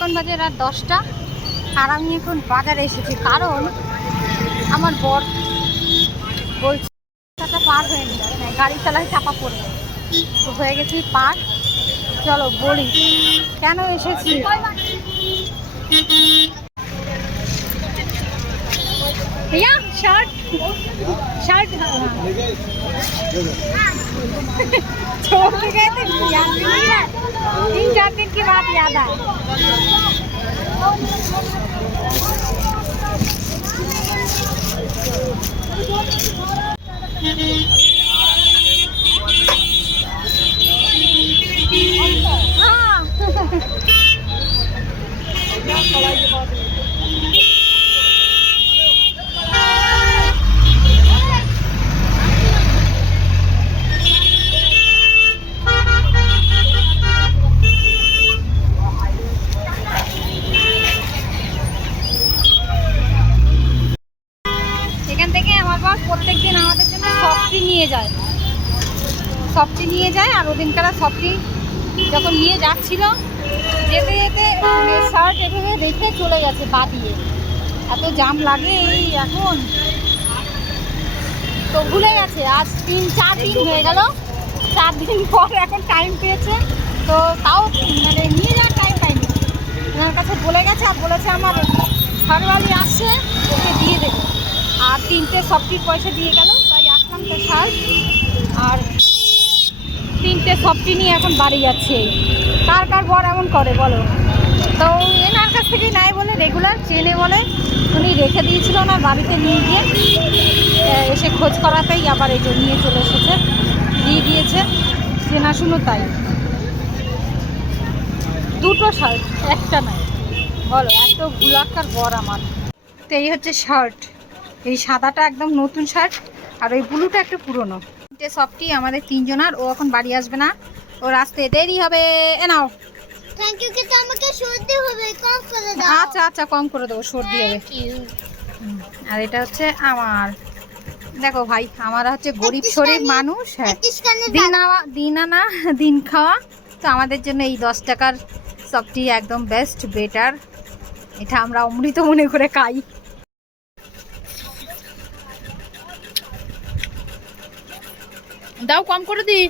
এখন বাজে রাত দশটা, আর আমি এখন বাজারে এসেছি। কারণ আমার বর বলছে পার হয়ে নি। গাড়ি চালায় চাপা পড়বে তো হয়ে গেছি পার। চলো বলি, কেন এসেছি? भैया शर्ट शर्ट छोड़ के गए थे? याद नहीं है। तीन चार दिन की बात याद है हाँ। বাবা প্রত্যেকদিন আমাদের জন্য সফটি নিয়ে যায়। সফটি নিয়ে যায় আর ওদিনকার সফটি যখন নিয়ে যাচ্ছিল, যেতে যেতে শার্ট এভাবে রেখে চলে গেছে পা দিয়ে। এত জাম লাগে এই এখন। তো ভুলে গেছে, আজ তিন, চার দিন হয়ে গেল। চার দিন পর এখন টাইম পেয়েছে। তো তাও মানে নিয়ে যাওয়ার টাইম পাইনি। ওনার কাছে বলে গেছে আর বলেছে আমার ঘরবালি আসছে, ওকে দিয়ে দেবে। তিনটে সফটির পয়সা দিয়ে গেল, তাই আসলাম তো শার্ট আর তিনটে সফটি নিয়ে এখন বাড়ি যাচ্ছে। কার কার বর এমন করে, বলো? তো এনার কাছ থেকে নাই বলে রেগুলার চেনে বলে। উনি রেখে দিয়েছিল ওনার বাড়িতে নিয়ে গিয়ে এসে খোঁজ করাতেই আবার এই যে নিয়ে চলে এসেছে, দিয়ে দিয়েছে। চেনাশুনো তাই। দুটো শার্ট, একটা নয়। বলো, এত ভুলাক্কার বর আমার। তো এই হচ্ছে শার্ট। এই সাদাটা একদম নতুন শার্ট আর ওই ব্লুটা একটু পুরনো। তিনটে সবটি আমাদের তিনজনার ও এখন বাড়ি আসবে না। ওর আসতে দেরি হবে। এ নাও। থ্যাংক ইউ কিন্তু আমাকে সর্দি হবে কম করে দাও। আচ্ছা আচ্ছা কম করে দেবো সর্দি হবে। আর এটা হচ্ছে আমার। দেখো ভাই আমরা হচ্ছে গরিব শরীর মানুষ হ্যাঁ। দিন দিন আনা দিন খাওয়া। তো আমাদের জন্য এই দশ টাকার সবটি একদম বেস্ট বেটার এটা আমরা অমৃত মনে করে খাই। দাও কম করে দি